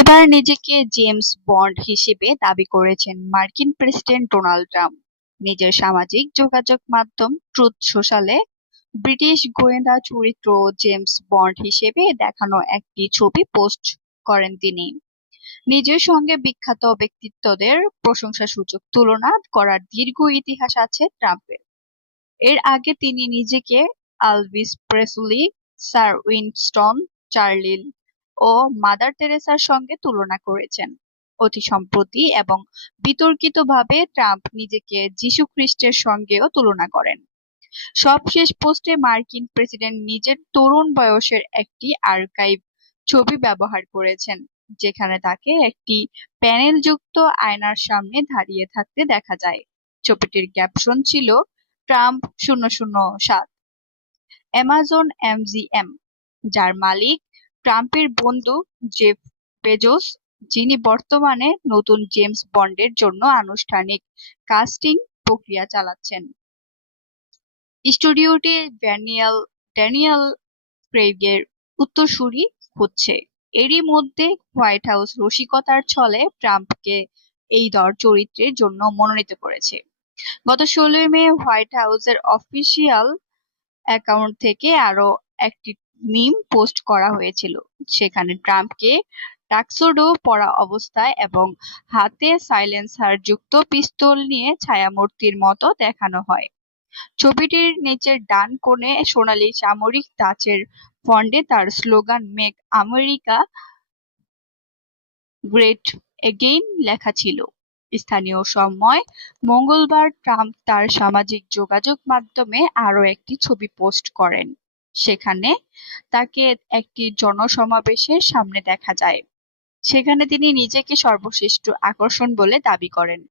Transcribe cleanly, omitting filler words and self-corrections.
এবার নিজেকে James bond হিসেবে দাবি করেছেন মার্কিন প্রেসিডেন্ট ডোনাল্ড ট্রাম্প। নিজের সামাজিক যোগাযোগ মাধ্যম ট্রুথ সোশ্যালে ব্রিটিশ গোয়েন্দা চরিত্র জেমস বন্ড হিসেবে দেখানো একটি ছবি পোস্ট করেন তিনি। নিজের সঙ্গে বিখ্যাত ব্যক্তিত্বদের প্রশংসাসূচক তুলনা করার দীর্ঘ ইতিহাস আছে ট্রাম্পের। এর আগে তিনি নিজেকে Elvis Presley, sir Winston Churchill ও মাদার তেরেসার সঙ্গে তুলনা করেছেন। অতি সম্প্রতি এবং বিতর্কিতভাবে ট্রাম্প নিজেকে যীশু খ্রিস্টের সঙ্গেও তুলনা করেন। সবশেষ পোস্টে মার্কিন প্রেসিডেন্ট নিজের তরুণ বয়সের একটি আর্কাইভ ছবি ব্যবহার করেছেন, যেখানে তাকে একটি প্যানেলযুক্ত আয়নার সামনে দাঁড়িয়ে থাকতে দেখা যায়। ছবিটির ক্যাপশন ছিল ট্রাম্প 007 অ্যামাজন এমজিএম, যার মালিক ট্রাম্পের বন্ধু জেফ বেজোস, যিনি বর্তমানে নতুন জেমস বন্ডের জন্য আনুষ্ঠানিক কাস্টিং প্রক্রিয়া চালাচ্ছেন। স্টুডিওটি ড্যানিয়েল ক্রেইগের উত্তরসূরি খুঁজছে। এরই মধ্যে হোয়াইট হাউস রসিকতার ছলে ট্রাম্পকে এই চরিত্রের জন্য মনোনীত করেছে। গত 16 মে হোয়াইট হাউসের অফিসিয়াল অ্যাকাউন্ট থেকে আরো একটি মিম পোস্ট করা হয়েছিল, সেখানে ট্রাম্পকে টাক্সোডো পরা অবস্থায় এবং হাতে সাইলেন্সার যুক্ত পিস্তল নিয়ে ছায়ামূর্তির মতো দেখানো হয়। ছবিটির নিচের ডান কোণে সোনালী সামরিক ধাঁচের ফন্টে তার slogan make America great again লেখা ছিল। স্থানীয় সময় মঙ্গলবার ট্রাম্প তার সামাজিক যোগাযোগ মাধ্যমে আরো একটি ছবি পোস্ট করেন, সেখানে তাকে একটি জনসমাবেশের সামনে দেখা যায়। সেখানে তিনি নিজেকে সর্বশ্রেষ্ঠ আকর্ষণ বলে দাবি করেন।